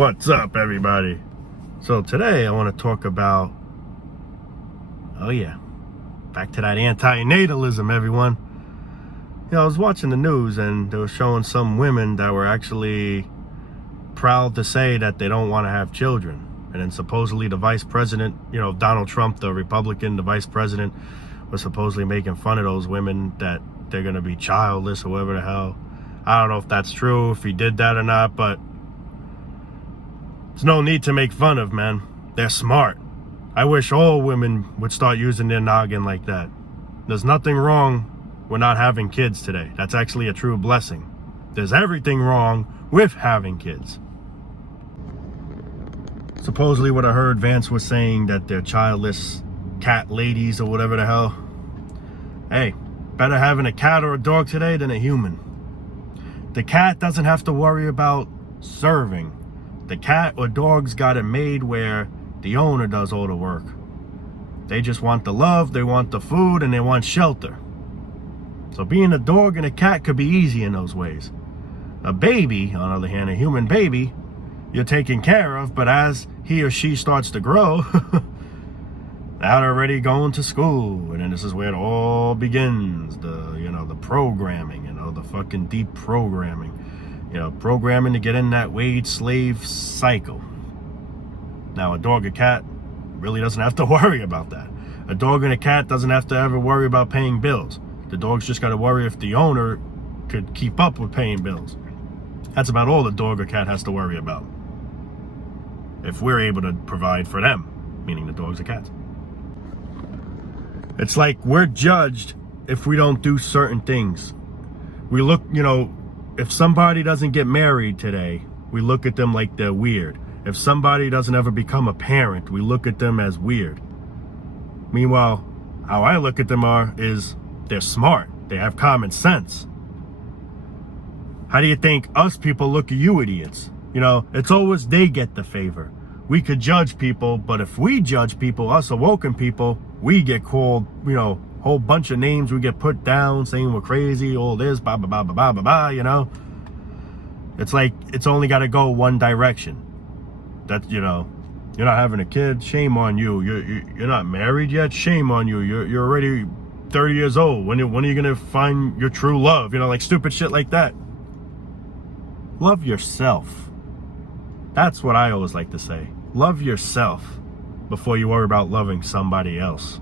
What's up, everybody? So today I want to talk about, back to that antinatalism, everyone. I was watching the news and they were showing some women that were actually proud to say that they don't want to have children. And then supposedly the vice president, Donald Trump, the Republican, the vice president, was supposedly making fun of those women that they're going to be childless or whatever the hell. I don't know if that's true, if he did that or not, but there's no need to make fun of, man. They're smart. I wish all women would start using their noggin like that. There's nothing wrong with not having kids today. That's actually a true blessing. There's everything wrong with having kids. Supposedly what I heard Vance was saying that they're childless cat ladies or whatever the hell. Hey, better having a cat or a dog today than a human. The cat doesn't have to worry about serving. The cat or dog's got it made where the owner does all the work. They just want the love, they want the food, and they want shelter. So being a dog and a cat could be easy in those ways. A baby, on the other hand, a human baby, you're taking care of, but as he or she starts to grow, now they're already going to school. And then this is where it all begins. The programming, the fucking deep programming. Programming to get in that wage slave cycle. Now, a dog or cat really doesn't have to worry about that. A dog and a cat doesn't have to ever worry about paying bills. The dog's just got to worry if the owner could keep up with paying bills. That's about all the dog or cat has to worry about. If we're able to provide for them, meaning the dogs or cats. It's like we're judged if we don't do certain things. We look, if somebody doesn't get married today, we look at them like they're weird. If somebody doesn't ever become a parent, we look at them as weird. Meanwhile, how I look at them is they're smart. They have common sense. How do you think us people look at you idiots? It's always they get the favor. We could judge people, but if we judge people, us awoken people, we get called, whole bunch of names. We get put down saying we're crazy, all this, blah, blah, blah, blah, blah, blah, It's like, it's only got to go one direction. That, you're not having a kid, shame on you. You're not married yet, shame on you. You're already 30 years old. When are you going to find your true love? Like stupid shit like that. Love yourself. That's what I always like to say. Love yourself before you worry about loving somebody else.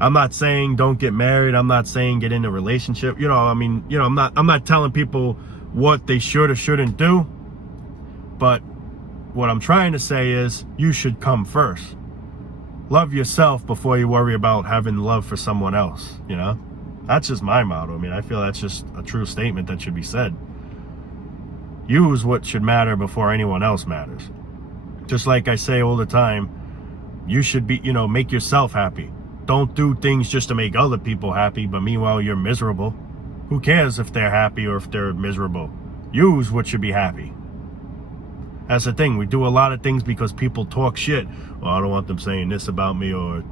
I'm not saying don't get married. I'm not saying get in a relationship. I'm not telling people what they should or shouldn't do. But what I'm trying to say is you should come first. Love yourself before you worry about having love for someone else, That's just my motto. I feel that's just a true statement that should be said. You is what should matter before anyone else matters. Just like I say all the time, you should be, make yourself happy. Don't do things just to make other people happy, but meanwhile you're miserable. Who cares if they're happy or if they're miserable? You is what should be happy. That's the thing. We do a lot of things because people talk shit. Well, I don't want them saying this about me or,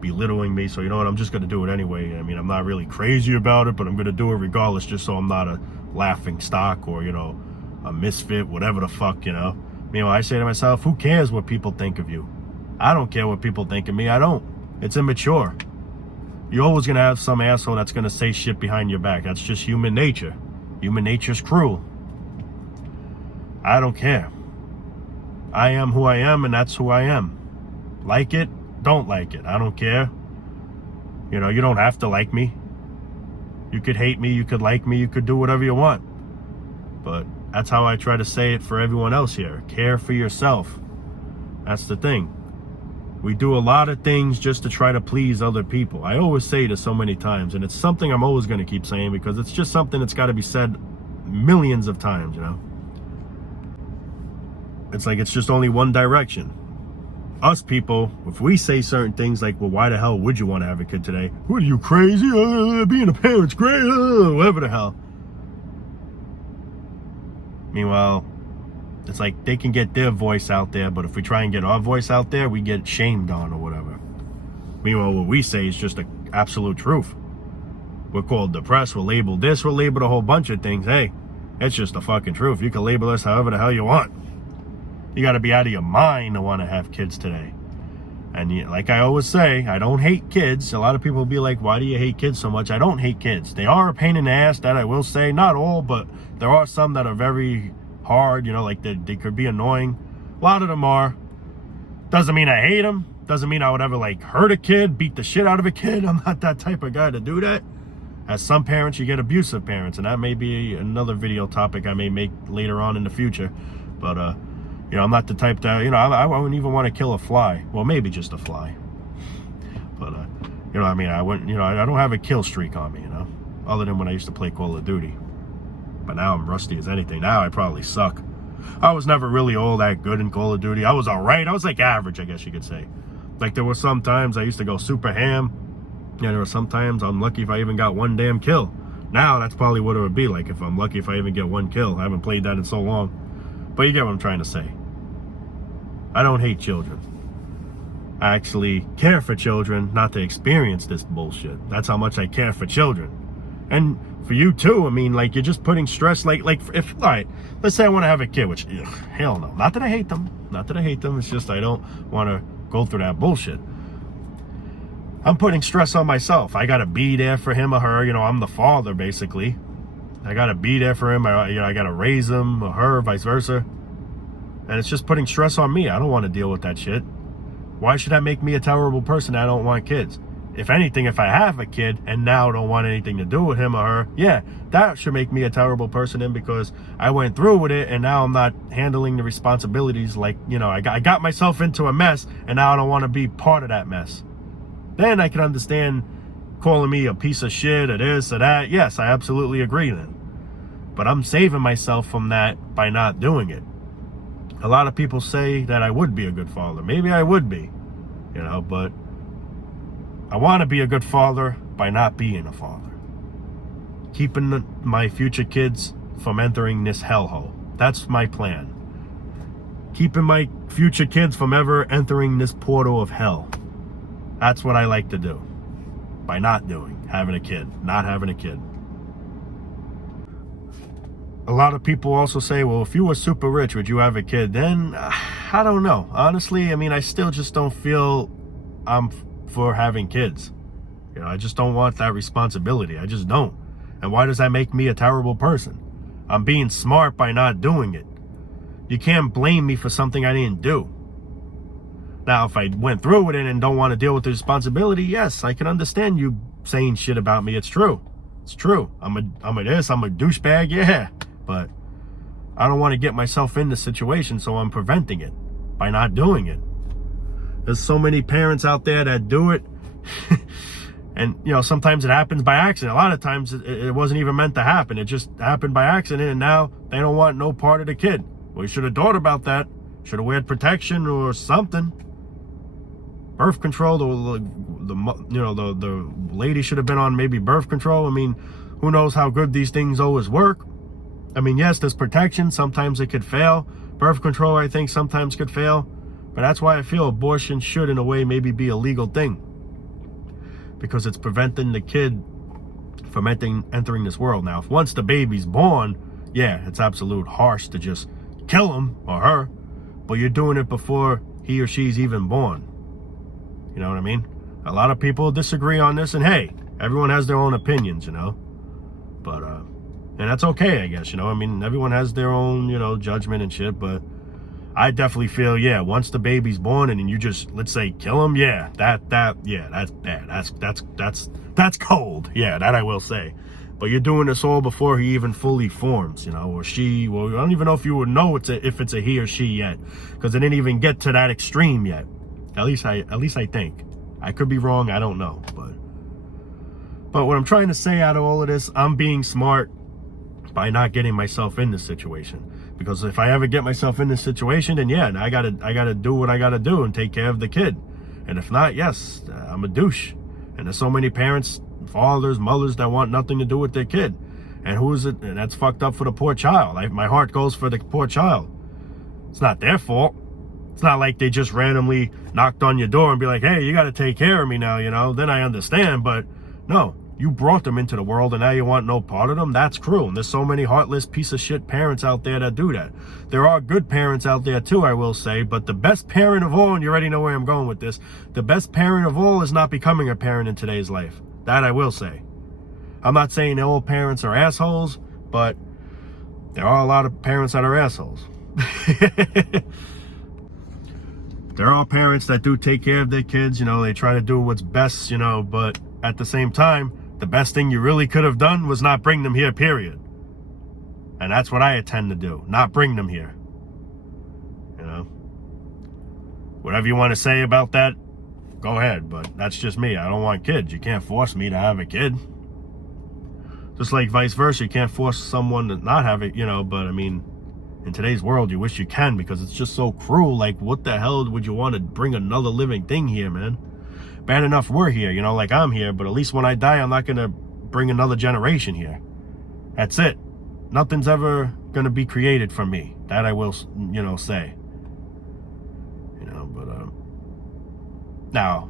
belittling me. So you know what? I'm just going to do it anyway. I'm not really crazy about it, but I'm going to do it regardless just so I'm not a laughing stock or, a misfit, whatever the fuck, Meanwhile, I say to myself, who cares what people think of you? I don't care what people think of me. I don't. It's immature. You're always going to have some asshole that's going to say shit behind your back. That's just human nature. Human nature's cruel. I don't care. I am who I am, and that's who I am. Like it, don't like it. I don't care. You don't have to like me. You could hate me, you could like me, you could do whatever you want. But that's how I try to say it for everyone else here. Care for yourself. That's the thing. We do a lot of things just to try to please other people. I always say this so many times, and it's something I'm always going to keep saying because it's just something that's got to be said millions of times, It's like it's just only one direction. Us people, if we say certain things like, well, why the hell would you want to have a kid today? What are you, crazy? Being a parent's great, whatever the hell. Meanwhile, it's like they can get their voice out there, but if we try and get our voice out there, we get shamed on or whatever. Meanwhile, what we say is just the absolute truth. We're called depressed, we're labeled this, we're labeled a whole bunch of things. Hey, it's just the fucking truth. You can label us however the hell you want. You got to be out of your mind to want to have kids today. And like I always say, I don't hate kids. A lot of people will be like, why do you hate kids so much? I don't hate kids. They are a pain in the ass, that I will say. Not all, but there are some that are very hard, like they could be annoying. A lot of them are. Doesn't mean I hate them. Doesn't mean I would ever hurt a kid, beat the shit out of a kid. I'm not that type of guy to do that. As some parents, you get abusive parents, and that may be another video topic I may make later on in the future. But I'm not the type that, I wouldn't even want to kill a fly. Well, maybe just a fly. But, I wouldn't, I don't have a kill streak on me, other than when I used to play Call of Duty. But now I'm rusty as anything. Now I probably suck. I was never really all that good in Call of Duty. I was all right. I was average, I guess you could say. There were some times I used to go super ham. And there were some times I'm lucky if I even got one damn kill. Now that's probably what it would be like if I'm lucky if I even get one kill. I haven't played that in so long. But you get what I'm trying to say. I don't hate children. I actually care for children, not to experience this bullshit. That's how much I care for children. And for you too, you're just putting stress, all right, let's say I want to have a kid, which, hell no. Not that I hate them. It's just I don't want to go through that bullshit. I'm putting stress on myself. I got to be there for him or her. I'm the father, basically. I got to be there for him. I got to raise him or her, vice versa. And it's just putting stress on me. I don't want to deal with that shit. Why should that make me a terrible person? I don't want kids. If anything, if I have a kid and now don't want anything to do with him or her, yeah, that should make me a terrible person then, because I went through with it and now I'm not handling the responsibilities. I got myself into a mess and now I don't want to be part of that mess. Then I can understand calling me a piece of shit or this or that. Yes, I absolutely agree then. But I'm saving myself from that by not doing it. A lot of people say that I would be a good father. Maybe I would be, but I want to be a good father by not being a father. Keeping my future kids from entering this hellhole. That's my plan. Keeping my future kids from ever entering this portal of hell. That's what I like to do. By not having a kid. Not having a kid. A lot of people also say, well, if you were super rich, would you have a kid? Then, I don't know. Honestly, I still just don't feel I'm for having kids. I just don't want that responsibility. I just don't. And why does that make me a terrible person? I'm being smart by not doing it. You can't blame me for something I didn't do. Now, if I went through with it and don't want to deal with the responsibility, yes, I can understand you saying shit about me. It's true. It's true. I'm a douchebag, yeah. But I don't want to get myself in the situation, so I'm preventing it by not doing it. There's so many parents out there that do it. And, sometimes it happens by accident. A lot of times it wasn't even meant to happen. It just happened by accident, and now they don't want no part of the kid. Well, you should have thought about that. Should have weared protection or something. Birth control, the lady should have been on maybe birth control. Who knows how good these things always work. Yes, there's protection. Sometimes it could fail. Birth control, I think, sometimes could fail. But that's why I feel abortion should, in a way, maybe be a legal thing. Because it's preventing the kid from entering this world. Now, if once the baby's born, yeah, it's absolute harsh to just kill him or her. But you're doing it before he or she's even born. You know what I mean? A lot of people disagree on this. And hey, everyone has their own opinions, But, and that's okay, I guess, everyone has their own, judgment and shit, but I definitely feel, yeah, once the baby's born and then you just, let's say, kill him, yeah, that's bad. That's cold. Yeah, that I will say. But you're doing this all before he even fully forms, or she. Well, I don't even know if you would know if it's a he or she yet, because it didn't even get to that extreme yet. At least I think. I could be wrong, I don't know, but what I'm trying to say out of all of this, I'm being smart by not getting myself in this situation. Because if I ever get myself in this situation, then yeah, I gotta do what I gotta do and take care of the kid. And if not, yes, I'm a douche. And there's so many parents, fathers, mothers that want nothing to do with their kid. And who is it? And that's fucked up for the poor child. My heart goes for the poor child. It's not their fault. It's not like they just randomly knocked on your door and be like, hey, you gotta take care of me now, Then I understand, but no. You brought them into the world and now you want no part of them? That's cruel. And there's so many heartless piece of shit parents out there that do that. There are good parents out there too, I will say, but the best parent of all, and you already know where I'm going with this, the best parent of all is not becoming a parent in today's life. That I will say. I'm not saying all parents are assholes, but there are a lot of parents that are assholes. There are parents that do take care of their kids, they try to do what's best, but at the same time, the best thing you really could have done was not bring them here, period. And that's what I intend to do, not bring them here. Whatever you want to say about that, go ahead, but that's just me. I don't want kids. You can't force me to have a kid. Just like vice versa, you can't force someone to not have it, but I mean, in today's world, you wish you can because it's just so cruel. Like, what the hell would you want to bring another living thing here, man? Bad enough we're here, like I'm here, but at least when I die, I'm not going to bring another generation here. That's it. Nothing's ever going to be created from me. That I will, say. But, now,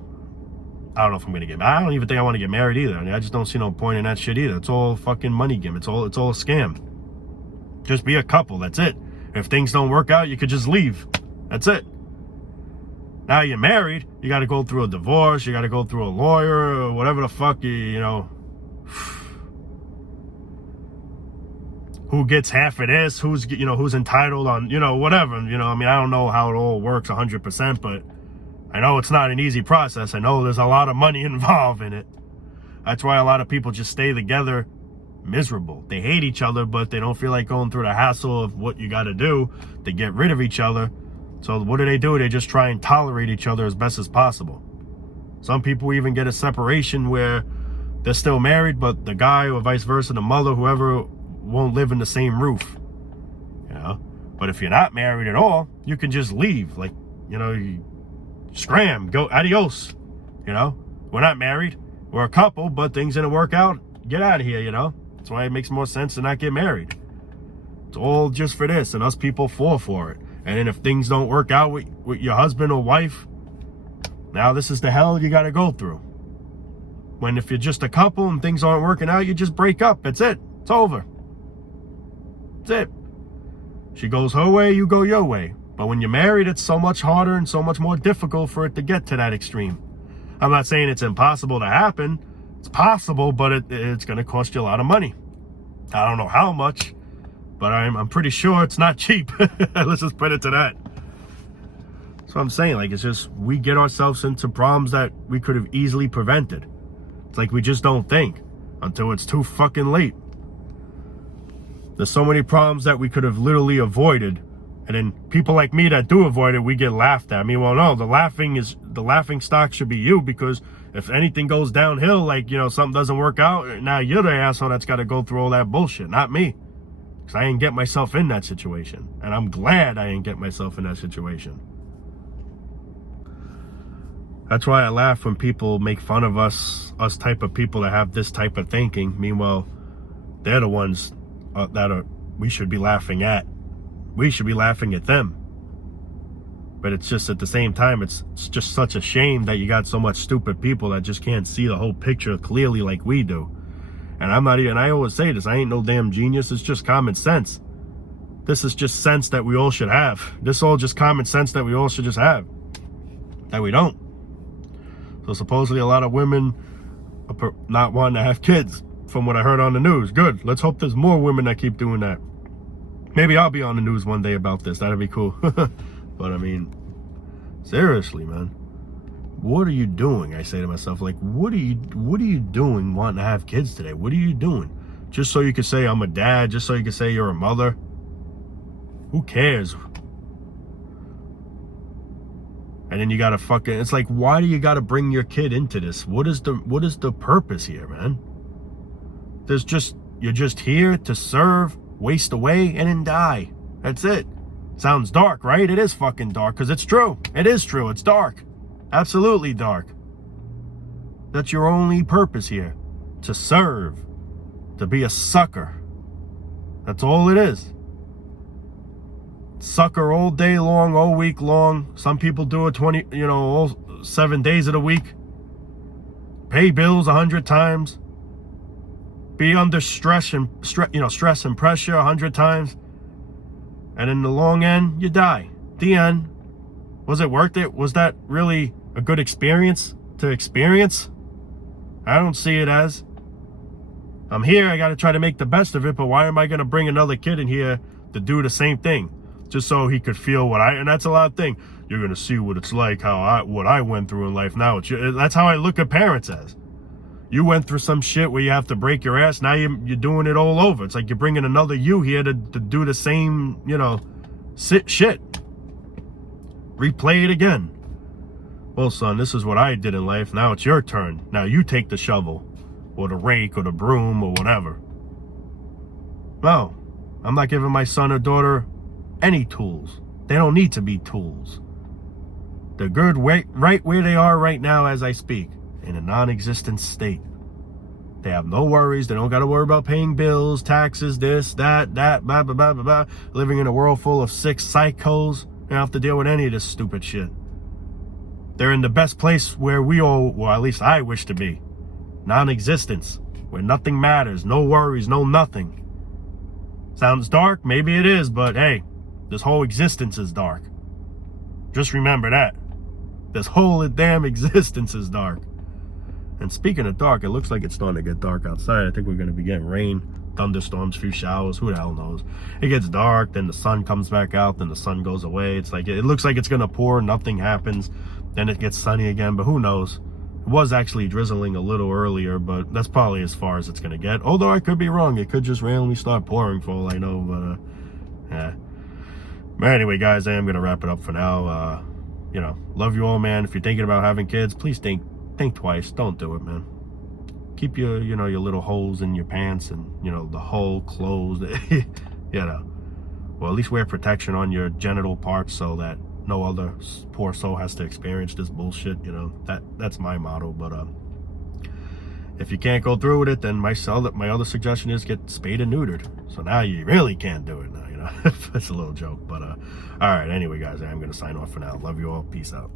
I don't know if I'm going to I don't even think I want to get married either. I just don't see no point in that shit either. It's all fucking money game. It's all a scam. Just be a couple. That's it. If things don't work out, you could just leave. That's it. Now you're married, you got to go through a divorce, you got to go through a lawyer, or whatever the fuck, who gets half of this, who's entitled on, whatever, I mean, I don't know how it all works 100%, but I know it's not an easy process. I know there's a lot of money involved in it. That's why a lot of people just stay together miserable. They hate each other, but they don't feel like going through the hassle of what you got to do to get rid of each other. So what do? They just try and tolerate each other as best as possible. Some people even get a separation where they're still married, but the guy or vice versa, the mother, whoever, won't live in the same roof. But if you're not married at all, you can just leave. Like, you scram, go, adios. We're not married. We're a couple, but things didn't work out. Get out of here, That's why it makes more sense to not get married. It's all just for this, and us people fall for it. And then if things don't work out with your husband or wife, now this is the hell you got to go through. When if you're just a couple and things aren't working out, you just break up. That's it. It's over. That's it. She goes her way, you go your way. But when you're married, it's so much harder and so much more difficult for it to get to that extreme. I'm not saying it's impossible to happen. It's possible, but it's going to cost you a lot of money. I don't know how much, but I'm pretty sure it's not cheap. Let's just put it to that. So I'm saying, like, it's just we get ourselves into problems that we could have easily prevented. It's like we just don't think until it's too fucking late. There's so many problems that we could have literally avoided. And then people like me that do avoid it, we get laughed at. I mean, well, no, the laughing stock should be you, because if anything goes downhill, like, something doesn't work out, now you're the asshole that's got to go through all that bullshit, not me. Because I didn't get myself in that situation. And I'm glad I didn't get myself in that situation. That's why I laugh when people make fun of us type of people that have this type of thinking. Meanwhile, they're the ones we should be laughing at. We should be laughing at them. But it's just at the same time, it's just such a shame that you got so much stupid people that just can't see the whole picture clearly like we do. And I always say this, I ain't no damn genius, it's just common sense. This is just sense that we all should have. This is all just common sense that we all should just have. That we don't. So supposedly a lot of women are not wanting to have kids, from what I heard on the news. Good, let's hope there's more women that keep doing that. Maybe I'll be on the news one day about this. That'd be cool. But I mean, seriously, man, what are you doing? I say to myself, like, what are you doing wanting to have kids today? What are you doing? Just so you can say I'm a dad, just so you can say you're a mother? Who cares? And then you gotta it's like, why do you gotta bring your kid into this? What is the purpose here, man? You're just here to serve, waste away, and then die. That's it. Sounds dark, right? It is fucking dark, because it's true. It is true. It's dark. Absolutely dark. That's your only purpose here. To serve. To be a sucker. That's all it is. Sucker all day long, all week long. Some people do it all 7 days of the week. Pay bills 100 times. be under stress and stress and pressure 100 times, and in the long end, you die. The end. Was it worth it? Was that really a good experience to experience? I don't see it as. I'm here, I gotta try to make the best of it, but why am I gonna bring another kid in here to do the same thing? Just so he could feel and that's a lot of thing. You're gonna see what it's like, what I went through in life now. That's how I look at parents as. You went through some shit where you have to break your ass. Now you're doing it all over. It's like you're bringing another you here to do the same, shit. Replay it again. Well, son, this is what I did in life. Now it's your turn. Now you take the shovel or the rake or the broom or whatever. No, I'm not giving my son or daughter any tools. They don't need to be tools. They're good right where they are right now as I speak. In a non-existent state. They have no worries. They don't got to worry about paying bills, taxes, this, that, blah, blah, blah, blah, blah. Living in a world full of sick psychos. They don't have to deal with any of this stupid shit. They're in the best place where at least I wish to be. Non-existence. Where nothing matters. No worries, no nothing. Sounds dark? Maybe it is, but hey, this whole existence is dark. Just remember that. This whole damn existence is dark. And speaking of dark, it looks like it's starting to get dark outside. I think we're going to be getting rain, thunderstorms, few showers. Who the hell knows? It gets dark, then the sun comes back out, then the sun goes away. It's like, it looks like it's going to pour, nothing happens. Then it gets sunny again, but who knows? It was actually drizzling a little earlier, but that's probably as far as it's going to get. Although I could be wrong. It could just randomly start pouring for all I know, but, yeah. But anyway, guys, I am going to wrap it up for now. Love you all, man. If you're thinking about having kids, please think twice. Don't do it, man. Keep your your little holes in your pants and the hole closed. Well, at least wear protection on your genital parts so that no other poor soul has to experience this bullshit. That's my motto. But if you can't go through with it, then my other suggestion is get spayed and neutered. So now you really can't do it now. It's a little joke, but all right. Anyway, guys, I'm gonna sign off for now. Love you all. Peace out.